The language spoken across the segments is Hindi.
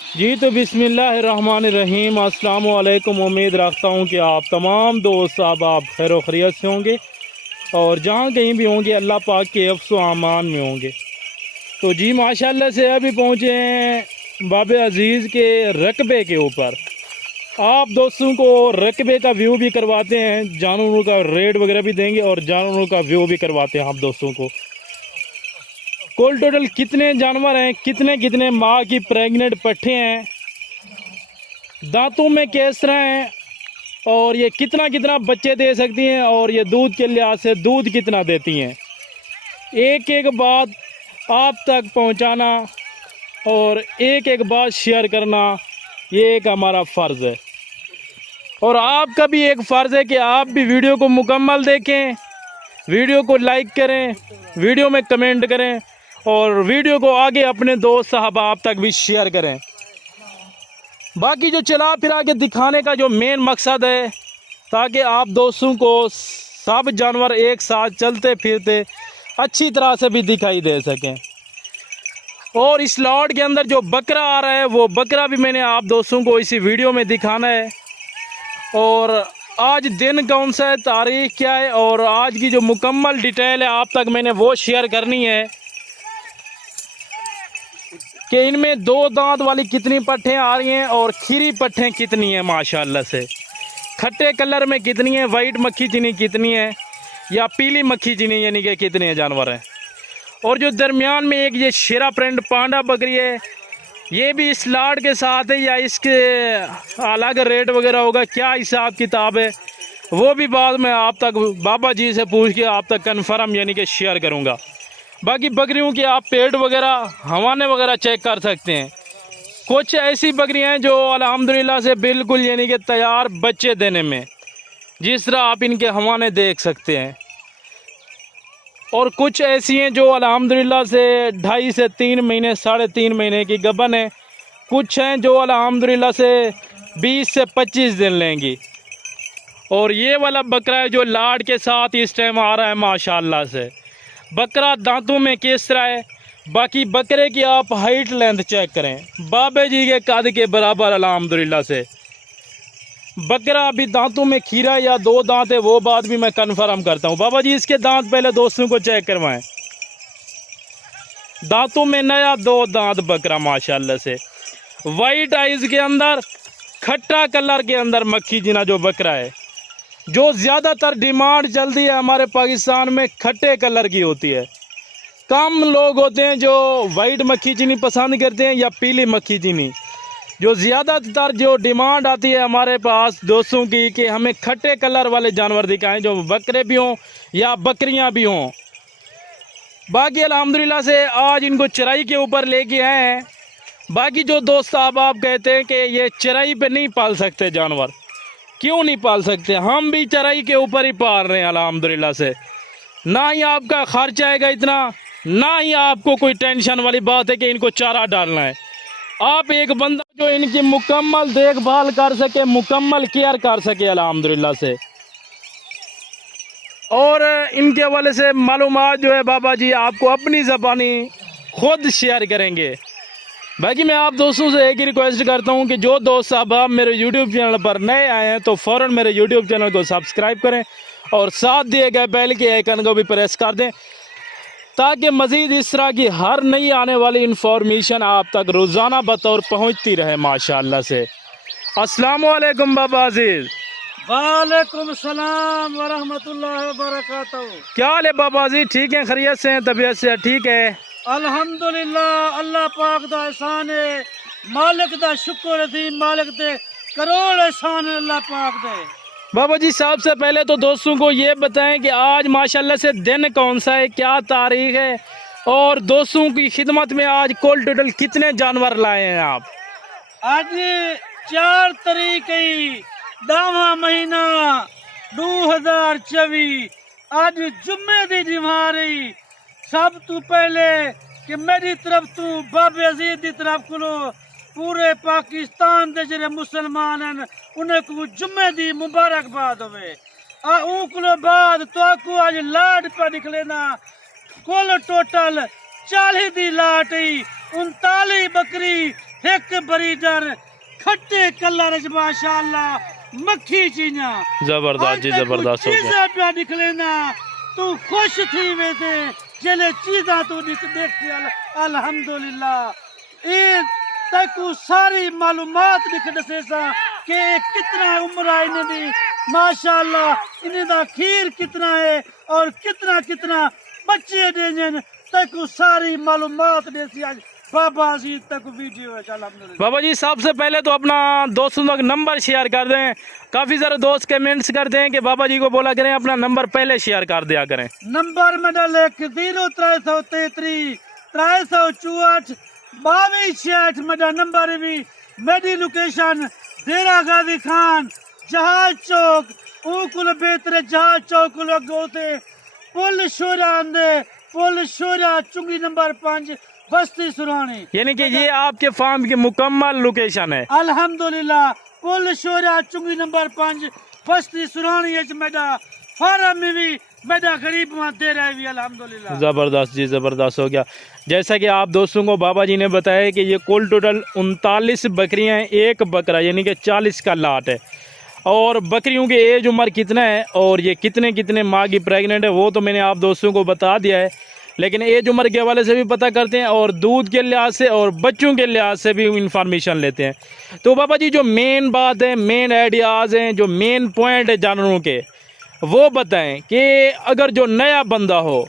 जी तो बिस्मिल्लाहिर्रहमानिर्रहीम, अस्सलाम वालेकुम। उम्मीद रखता हूँ कि आप तमाम दोस्त आप खैर खैरियत से होंगे और जहाँ कहीं भी होंगे अल्लाह पाक के हिफ्ज़ व अमान में होंगे। तो जी माशाल्लाह से अभी पहुँचे हैं बाबे अज़ीज़ के रकबे के ऊपर। आप दोस्तों को रकबे का व्यू भी करवाते हैं, जानवरों का रेट वगैरह भी देंगे और जानवरों का व्यू भी करवाते हैं आप दोस्तों को। कुल टोटल कितने जानवर हैं, कितने कितने माह की प्रेग्नेंट पट्ठे हैं, दांतों में किस तरह हैं और ये कितना कितना बच्चे दे सकती हैं और ये दूध के लिहाज से दूध कितना देती हैं, एक एक बात आप तक पहुंचाना और एक एक बात शेयर करना, ये एक हमारा फ़र्ज़ है। और आपका भी एक फ़र्ज़ है कि आप भी वीडियो को मुकम्मल देखें, वीडियो को लाइक करें, वीडियो में कमेंट करें और वीडियो को आगे अपने दोस्त साहबा तक भी शेयर करें। बाकी जो चला फिरा के दिखाने का जो मेन मकसद है, ताकि आप दोस्तों को सब जानवर एक साथ चलते फिरते अच्छी तरह से भी दिखाई दे सकें। और इस लॉट के अंदर जो बकरा आ रहा है वो बकरा भी मैंने आप दोस्तों को इसी वीडियो में दिखाना है। और आज दिन कौन सा है, तारीख क्या है और आज की जो मुकम्मल डिटेल है आप तक मैंने वो शेयर करनी है कि इनमें दो दांत वाली कितनी पट्ठें आ रही हैं और खीरी पट्ठें कितनी हैं माशाल्लाह से, खट्टे कलर में कितनी है, वाइट मक्खी चीनी कितनी है या पीली मक्खी चीनी यानी कि कितने जानवर हैं। और जो दरमियान में एक ये शेरा प्रिंट पांडा बकरी है, ये भी इस लाट के साथ है या इसके अलग रेट वगैरह होगा, क्या हिसाब किताब है, वो भी बाद में आप तक बाबा जी से पूछ के आप तक कन्फर्म यानी कि शेयर करूँगा। बाकी बकरियों की आप पेट वगैरह हवाने वगैरह चेक कर सकते हैं। कुछ ऐसी बकरियां हैं जो अल्हम्दुलिल्लाह से बिल्कुल यानी कि तैयार बच्चे देने में, जिस तरह आप इनके हवाने देख सकते हैं। और कुछ ऐसी हैं जो अल्हम्दुलिल्लाह से 2.5 से 3 महीने 3.5 महीने की गबन है। कुछ हैं जो अल्हम्दुलिल्लाह से 20 से 25 दिन लेंगी। और ये वाला बकरा है जो लाड के साथ इस टाइम आ रहा है माशाल्लाह से। बकरा दांतों में किस तरह है, बाकी बकरे की आप हाइट लेंथ चेक करें, बाबे जी के कद के बराबर अल्हम्दुलिल्लाह से। बकरा अभी दांतों में खीरा या 2 दांत है, वो बात भी मैं कन्फर्म करता हूँ। बाबा जी इसके दांत पहले दोस्तों को चेक करवाएं, दांतों में नया 2 दांत बकरा माशाल्लाह से। वाइट आइज के अंदर, खट्टा कलर के अंदर मक्खी जीना जो बकरा है, जो ज़्यादातर डिमांड चलती है हमारे पाकिस्तान में खट्टे कलर की होती है। कम लोग होते हैं जो वाइट मक्खी चीनी पसंद करते हैं या पीली मक्खी चीनी। जो ज़्यादातर जो डिमांड आती है हमारे पास दोस्तों की कि हमें खट्टे कलर वाले जानवर दिखाएं, जो बकरे भी हों या बकरियां भी हों। बाकी अल्हम्दुलिल्लाह से आज इनको चराई के ऊपर लेके आए हैं। बाकी जो दोस्त आप कहते हैं कि ये चराई पे नहीं पाल सकते जानवर, क्यों नहीं पाल सकते, हम भी चराई के ऊपर ही पाल रहे हैं अल्हम्दुलिल्लाह से। ना ही आपका खर्च आएगा इतना, ना ही आपको कोई टेंशन वाली बात है कि इनको चारा डालना है। आप एक बंदा जो इनकी मुकम्मल देखभाल कर सके, मुकम्मल केयर कर सके अल्हम्दुलिल्लाह से। और इनके हवाले से मालूमात जो है बाबा जी आपको अपनी ज़बानी खुद शेयर करेंगे। बाकी मैं आप दोस्तों से एक ही रिक्वेस्ट करता हूं कि जो दोस्त साहब मेरे यूट्यूब चैनल पर नए आए हैं तो फ़ौरन मेरे यूट्यूब चैनल को सब्सक्राइब करें और साथ दिए गए बेल के आइकन को भी प्रेस कर दें, ताकि मज़ीद इस तरह की हर नई आने वाली इंफॉर्मेशन आप तक रोज़ाना बतौर पहुंचती रहे माशाल्लाह से। अस्सलाम वालेकुम बाबा अजीज़। वालेकुम सलाम व रहमतुल्लाहि व बरकातहू। क्या हाल है बाबा जी, ठीक है, खैरियत से हैं, तबीयत से ठीक है? अल्हम्दुलिल्लाह, अल्लाह पाक दा एहसान है, मालिक दा शुक्र थी, मालिक दे करोड़ एहसान है अल्लाह पाक दे। बाबा जी सबसे पहले तो दोस्तों को ये बताएं कि आज माशाल्लाह से दिन कौन सा है, क्या तारीख है और दोस्तों की खिदमत में आज कुल टोटल कितने जानवर लाए हैं आप? आज 4 तारीख 10वां महीना 2024, आज जुम्मे दी दिवारी। सब तो पहले कि मेरी तरफ तू बाबे अजीज की तरफ को पूरे पाकिस्तान के जो मुसलमान हैं उन्हें को जुम्मे दी मुबारकबाद होवे। उनको बाद तो को आज लाट पर निकले ना, कुल टोटल 40 दी लाट 39 बकरी एक ब्रीडर खट्टे कलर माशाअल्लाह मक्खी चीना जबरदस्त जी, जबरदस्त हो गया। चीज़ा पिया निकले ना तू खुश थी वैसे जले चीज़ा तू देखती अल्हम्दुलिल्लाह ये तकू सारी मालूमात दिख दसे सा कि कितना उम्र है इन्हें दी माशाअल्लाह इन्हें दा खीर कितना है और कितना कितना बच्चे देजन तकू सारी मालूमात देसी आज बाबा जी तक वीडियो है अल्हम्दुलिल्लाह। बाबा जी सबसे पहले तो अपना दोस्तों तक नंबर शेयर कर दें। काफ़ी सारे दोस्त कमेंट्स करते हैं कि बाबा जी को बोला करें अपना नंबर पहले शेयर कर दिया करें। नंबर में डाले 0333 364 2266 मेरा नंबर भी मेरी लोकेशन डेरा गाजी खान जहाज चौक ऊकुल बेहतर जहाज चौक लगो से पुल शोरा आंदे पुल शोरा चुंगी नंबर 5 बस्ती सुरानी, यानी कि ये आपके फार्म की मुकम्मल लोकेशन है। अल्हम्दुलिल्लाह पुल शोरा चुंगी नंबर 5 बस्ती सुरानी है मेरा फार्म में भी मेरा गरीब वहाँ दे रहा है अल्हम्दुलिल्लाह। ज़बरदस्त जी, ज़बरदस्त हो गया। जैसा कि आप दोस्तों को बाबा जी ने बताया कि ये कुल टोटल 39 बकरियां हैं, एक बकरा यानी कि 40 का लाट है। और बकरियों की एज उम्र कितना है और ये कितने कितने माह की प्रेग्नेंट है वो तो मैंने आप दोस्तों को बता दिया है, लेकिन एज उम्र के हवाले से भी पता करते हैं और दूध के लिहाज से और बच्चों के लिहाज से भी इंफॉर्मेशन लेते हैं। तो बाबा जी जो मेन बात है, मेन आइडियाज़ हैं, जो मेन पॉइंट है जानवरों के, वो बताएं कि अगर जो नया बंदा हो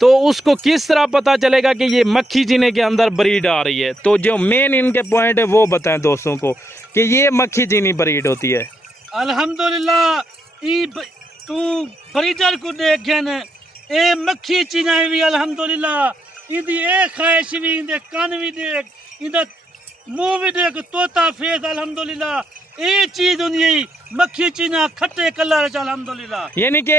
तो उसको किस तरह पता चलेगा कि ये मक्खी जीने के अंदर ब्रीड आ रही है। तो जो मेन इनके पॉइंट है वो बताएं दोस्तों को कि ये मक्खी जीनी ब्रीड होती है। अल्हम्दुलिल्लाह तू ब्रीडर को देख ए मक्खी चीना भी अल्हम्दुलिल्लाह इंदी ए ख्वाहिश भी इंदे कान भी देख इंदा मुंह भी देख तोता फेस अल्हम्दुलिल्लाह ये चीज उन्हीं मक्खी चीना खट्टे कलर है अल्हम्दुलिल्लाह। यानी कि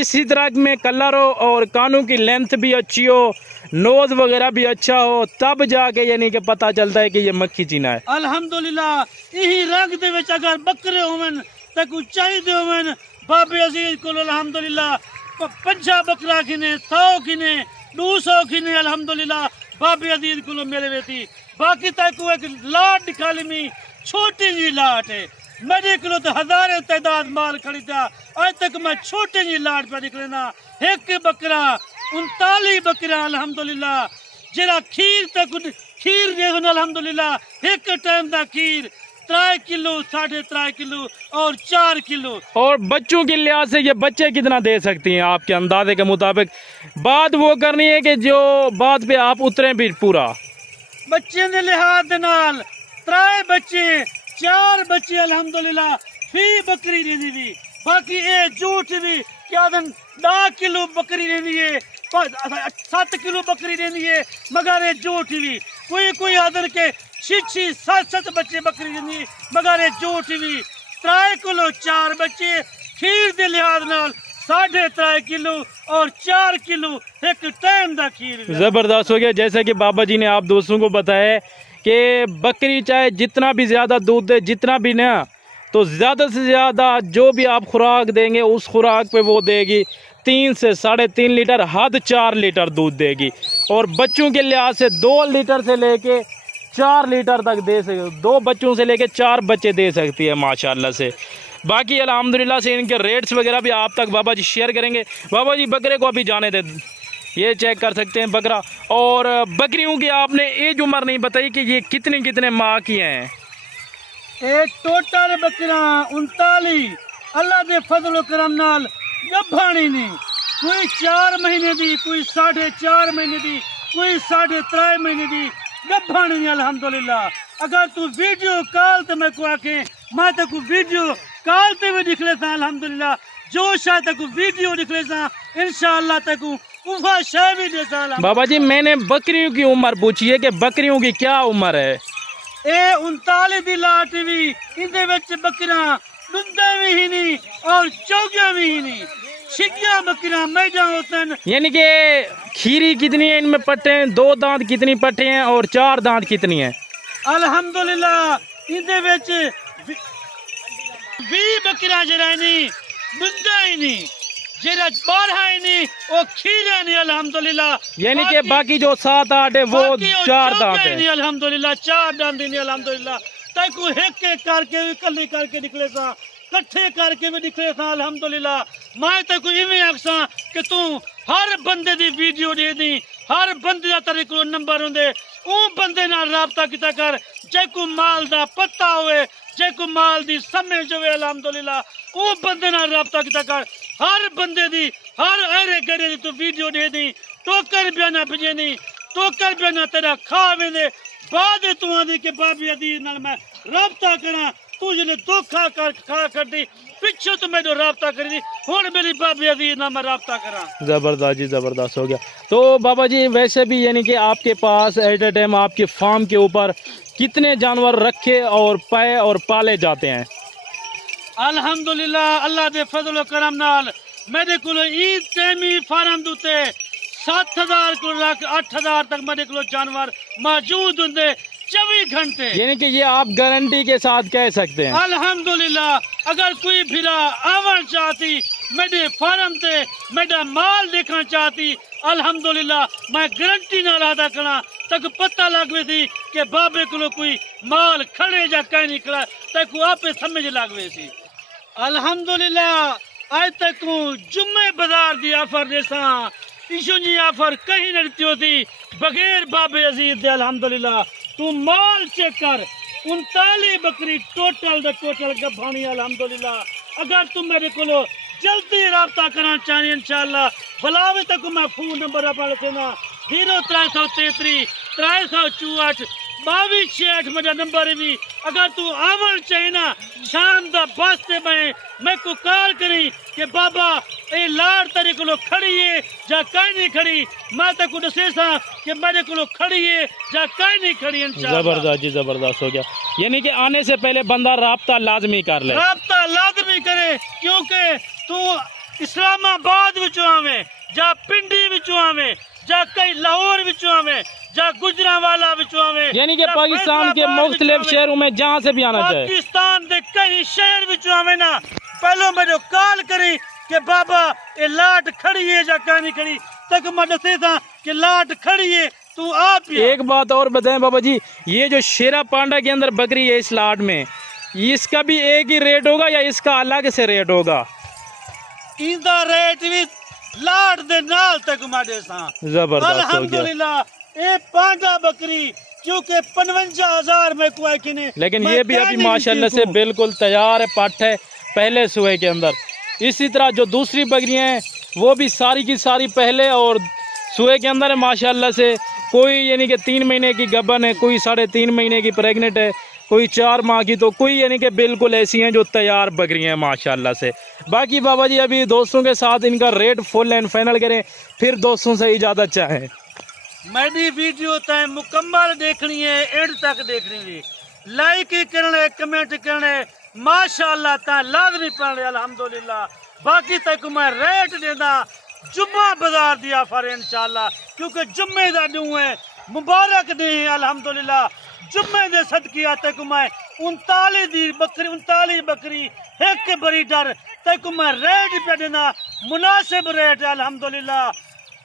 इसी तरह में कलर हो और कानों की लेंथ भी अच्छी हो, नोज वगैरह भी अच्छा हो, तब जाके यानी कि पता चलता है कि ये मक्खी चीना है। अल्हम्दुलिल्लाह यही रंग दे विच अगर बकरे होवन तक चाहिए होवन बाबे अजीज को अल्हम्दुलिल्लाह 50 बकरा खिने 100 खिने 200 खिने अल्हम्दुलिल्लाह बाबे अजीज को मेरे बेटी बाकी तक एक लाट निकाली में छोटी जी लाट है मेरे को तो हजारों तादाद माल खरीदा आज तक मैं छोटे जी लाट पे निकलेना एक बकरा 39 बकरा अल्हम्दुलिल्लाह जरा खीर तक खीर देखो अल्हम्दुलिल्लाह एक टाइम का खीर 3 किलो 3.5 किलो और 4 किलो। और बच्चों के लिहाज से ये बच्चे कितना दे सकती हैं आपके अंदाजे के मुताबिक? बात वो करनी है कि जो बात पे आप उतरे भी पूरा बच्चे के लिहाज नाल 3 बच्चे 4 बच्चे अल्हम्दुलिल्लाह फी बकरी देनी भी बाकी ये झूठ भी क्या 10 किलो बकरी देनी है 7 किलो बकरी देनी है मगर ये झूठ भी कोई आदर के 6-7 बच्चे बकरी देनी मगर ये झूठ भी 3 किलो 4 बच्चे खीर के लिहाज नाल 3.5 किलो और 4 किलो एक टाइम का खीर। ज़बरदस्त हो गया। जैसा कि बाबा जी ने आप दोस्तों को बताया कि बकरी चाहे जितना भी ज़्यादा दूध दे जितना भी ना तो ज़्यादा से ज़्यादा जो भी आप खुराक देंगे उस खुराक पे वो देगी 3 से 3.5 लीटर हद 4 लीटर दूध देगी। और बच्चों के लिहाज से 2 लीटर से लेके 4 लीटर तक दे सकते, 2 बच्चों से लेके 4 बच्चे दे सकती है माशाल्लाह से। बाकी अल्हम्दुलिल्लाह से इनके रेट्स वगैरह भी आप तक बाबा जी शेयर करेंगे। बाबा जी बकरे को अभी जाने दे, ये चेक कर सकते हैं बकरा। और बकरियों की आपने एज उम्र नहीं बताई कि ये कितने कितने माह की हैं? एक टोटल बकरा 39 अल्लाह के फजल करम नाल गभानी नहीं कोई 4 महीने दी कोई 4.5 महीने दी कोई 3.5 महीने दी गभानी अल्हम्दुलिल्लाह। अगर तू वीडियो कॉल ते मैं को आके मैं तक वीडियो कॉल ते भी दिखले सा अल्हम्दुलिल्लाह जो शायद तक वीडियो दिखले सा इंशाअल्लाह तक उफा शाय भी दे सा। बाबा जी मैंने बकरियों की उम्र पूछी है कि बकरियों की क्या उम्र है? ए 39 दी लाट भी इंदे विच बकरा दुंदा भी ही नहीं और चौगिया भी ही नहीं छिगिया बकरा मैदा होतन। यानी कि खीरी कितनी है इनमें पट्टे हैं? 2 दांत कितनी पट्टे हैं और 4 दांत कितनी हैं? अल्हम्दुलिल्लाह इंदे विच 20 बकरा जरा नहीं दुंदा ही नहीं जेरा 12 ही नहीं वो खीरे नहीं अल्हम्दुलिल्लाह, यानी कि बाकी जो 7-8 है वो बाकी 4 दांत नहीं है। अल्हम्दुलिल्लाह, 4 दांत नहीं अल्हम्दुलिल्लाह। तैको एक एक करके भी कल्ली करके निकले सा, कट्ठे करके भी निकले सा अल्हम्दुलिल्लाह। मैं तैको इवें आखसा कि तू हर बंदे दी वीडियो दे दी, हर बंदे दा तेरे को नंबर होंदे, ओ बंदे नाल राबता किता कर, जेको माल दा पता होए, जेको माल दी समझ होए अल्हम्दुलिल्लाह, ओ बंदे नाल राबता किता कर। हर बंदे दी हर अरे गरे दी तू वीडियो दे दी, टोकर भी ना भेजनी, टोकर भी ना तेरा खा वेंदे, बाद तू आंदी के बाबी अदीज नाल मैं राबता करा, तू जने धोखा कर खा कर दी, पिछे तो मैं राबता करी दी, हुण मेरी बाबी अदीज नाल मैं राबता करा। ज़बरदस्त जी, ज़बरदस्त हो गया। तो बाबा जी वैसे भी यानी कि आपके पास एट ए टाइम आपके फार्म के ऊपर कितने जानवर रखे और पाए और पाले जाते हैं? अल्हम्दुलिल्लाह अल्लाह दे फजल करम नाल मेरे को ईद टेमी फार्म दूते 7000 को रख 8000 तक मेरे को जानवर मौजूद होंगे 24 घंटे। यानी कि ये आप गारंटी के साथ कह सकते हैं। अल्हम्दुलिल्लाह अगर कोई फिरा आवन चाहती मेरे फार्म ते मेरा माल देखना चाहती, अल्हम्दुलिल्लाह मैं गारंटी ना अदा करा तक पता लगवे थी कि बाबे को कोई माल खड़े जा कहीं निकला तक आपे समझ लगवे सी। अल्हम्दुलिल्लाह आज तक जुम्मे बाजार दी ऑफर जैसा इशू जी ऑफर कहीं नहीं दी होती बगैर बाबे अजीज दे। अल्हम्दुलिल्लाह तू माल चेक कर 39 बकरी टोटल गभानी अल्हम्दुलिल्लाह। अगर तुम मेरे को जल्दी रब्ता करना चाहिए इंशाअल्लाह बुलावे तक मैं फोन नंबर अपना सेना 0333 364 2268 मेरा नंबर भी। अगर तू आवन चाहे ना शाम दा बस से मैं को कॉल करी कि बाबा ये लाड़ तेरे को खड़ी है जा कहीं नहीं खड़ी, मैं तेरे को दसे सा कि मेरे को खड़ी है जा कहीं नहीं खड़ी इंशाअल्लाह। ज़बरदस्त जी, ज़बरदस्त हो गया। यानी कि आने से पहले बंदा राब्ता लाजमी कर ले, राब्ता लाजमी करे, क्योंकि तू इस्लामाबाद विचों आवे जा पिंडी विचों आवे जा कई लाहौर विचों आवे जा गुजरांवाला विचों आवे, यानी कि पाकिस्तान के मुख्तलिफ शहरों में जहाँ से भी आना चाहिए, पाकिस्तान के कई शहर विचों आवे ना पहले मेरे कॉल करी कि बाबा ये लाट खड़ी है जा कहीं नहीं खड़ी, तक मैं दसे था कि लाट खड़ी है तू आप। एक बात और बताएं बाबा जी, ये जो शेरा पांडा के अंदर बकरी है इस लाट में, इसका भी एक ही रेट होगा या इसका अलग से रेट होगा? इंदा रेट भी लाट दे नाल तक माडे सा। जबरदस्त हो गया। अल्हम्दुलिल्लाह ये पांडा बकरी क्योंकि 55,000 में को है कि नहीं, लेकिन ये भी अभी माशाल्लाह से बिल्कुल तैयार है, पट है पहले सुए के अंदर। इसी तरह जो दूसरी बकरियां हैं वो भी सारी की सारी पहले और सुए के अंदर है माशाल्लाह से। कोई यानी कि 3 महीने की गबन है, कोई 3.5 महीने की प्रेग्नेंट है, कोई 4 माह की, तो कोई यानी कि बिल्कुल ऐसी हैं जो तैयार बकरियां हैं माशाल्लाह से। बाकी बाबा जी अभी दोस्तों के साथ इनका रेट फुल एंड फाइनल करें, फिर दोस्तों से इजाज़त चाहें। मेरी वीडियो तय मुकम्मल देखनी है, एंड तक देखनी है, लाइक ही करने कमेंट करने माशाल्लाह ता लाजमी पढ़ने अल्हम्दुलिल्लाह। बाकी तक मैं रेट देना जुम्मा बाजार दी ऑफर इंशाअल्लाह, क्योंकि जुम्मे दा ड्यू है मुबारक दी अल्हम्दुलिल्लाह। जुम्मे दे सदकिया तक मैं 39 बकरी एक बरीडर तक मैं रेट पे देना मुनासिब रेट अल्हम्दुलिल्लाह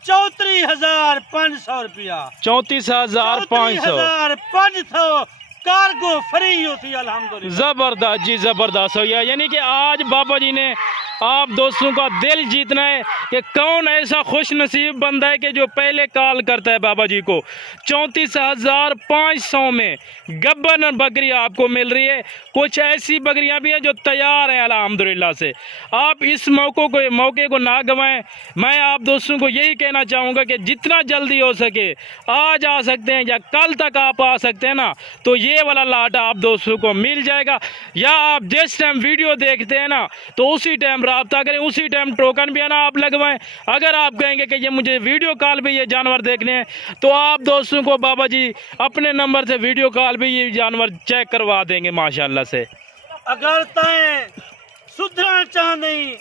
34,500 रुपया। 34,500 कार्गो फ्री होती अल्हम्दुलिल्लाह। जबरदस्त जी, जबरदस्त हो गया। यानी कि आज बाबा जी ने आप दोस्तों का दिल जीतना है कि कौन ऐसा खुश नसीब बंदा है कि जो पहले कॉल करता है बाबा जी को। 34,500 में गब्बन बकरी आपको मिल रही है। कुछ ऐसी बकरियां भी हैं जो तैयार हैं अल्हम्दुलिल्लाह से। आप इस मौके को ना गंवाएं। मैं आप दोस्तों को यही कहना चाहूँगा कि जितना जल्दी हो सके आज आ सकते हैं या कल तक आप आ सकते हैं ना, तो ये वाला लाट आप दोस्तों को मिल जाएगा। या आप जिस टाइम वीडियो देखते हैं ना तो उसी टाइम राब्ता करें, उसी टाइम टोकन भी है ना आप लगवाएं। अगर आप कहेंगे कि ये मुझे वीडियो कॉल पे ये जानवर देखने हैं तो आप दोस्तों को बाबा जी अपने नंबर से वीडियो कॉल पे ये जानवर चेक करवा देंगे माशाल्लाह से। अगर तय सुधरण चाहती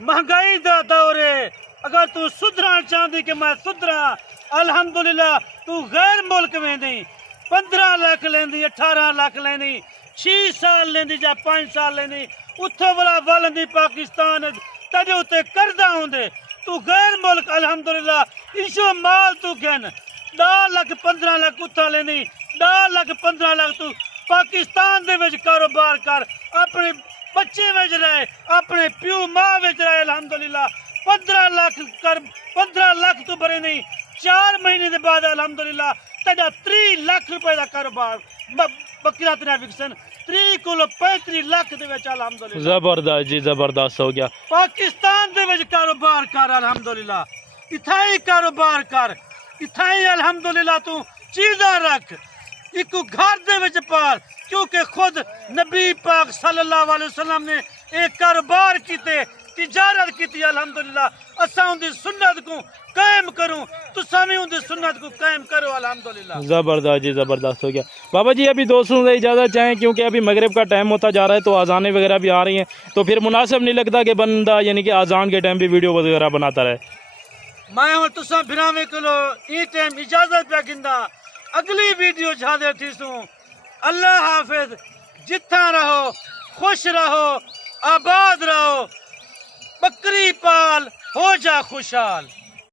महंगाई दा दौर है, अगर तू सुधरण चाहती कि मैं सुधरा अल्हम्दुलिल्लाह, तू गैर मुल्क में दी 15 लाख लेंदी 18 लाख लेंदी 6 साल लेंदी या 5 साल लेंदी उत्थों वाला वलंदी पाकिस्तान तेरे उत्ते करदा होंदे तू गैर मुल्क अल्हम्दुलिल्लाह इशो माल तू गिन 10 लाख 15 लाख उत्था लेनी 10 लाख 15 लाख तू पाकिस्तान दे विच कारोबार कर अपने बच्चे विच रहे अपने प्यू मां विच रहे अल्हम्दुलिल्लाह 15 लाख कर 15 लाख तू भरे नहीं 4 महीने के बाद अल्हम्दुलिल्लाह तेरा 3 लाख रुपए का कारोबार बकरा तेरा विकसन 3 किलो 35 लाख दे विच अल्हम्दुलिल्लाह जबरदस्त जी, जबरदस्त हो गया। पाकिस्तान दे विच कारोबार कर अल्हम्दुलिल्लाह इत्थै ही कारोबार कर इत्थै ही अल्हम्दुलिल्लाह तू चीज़ां रख एक घर दे विच पाल क्योंकि खुद नबी पाक सल्लल्लाहु अलैहि वसल्लम ने एक कारोबार कीते तिजारत की अल्हम्दुलिल्लाह असा उनकी सुन्नत को कायम करूं तुसा भी उनकी सुन्नत को कायम करो अल्हम्दुलिल्लाह। ज़बरदस्त जी, ज़बरदस्त हो गया। बाबा जी अभी दोस्तों से इजाज़त चाहें क्योंकि अभी मगरिब का टाइम होता जा रहा है तो अजानें वगैरह भी आ रही हैं तो फिर मुनासिब नहीं लगता कि बंदा यानी कि अजान के टाइम भी वीडियो वगैरह बनाता रहे। मैं हूँ तुसा फिरावे किलो ई टाइम इजाजत पे गिंदा अगली वीडियो छादे थीसूं। अल्लाह हाफिज जिथा रहो खुश रहो आबाद रहो बकरी पाल हो जा खुशहाल।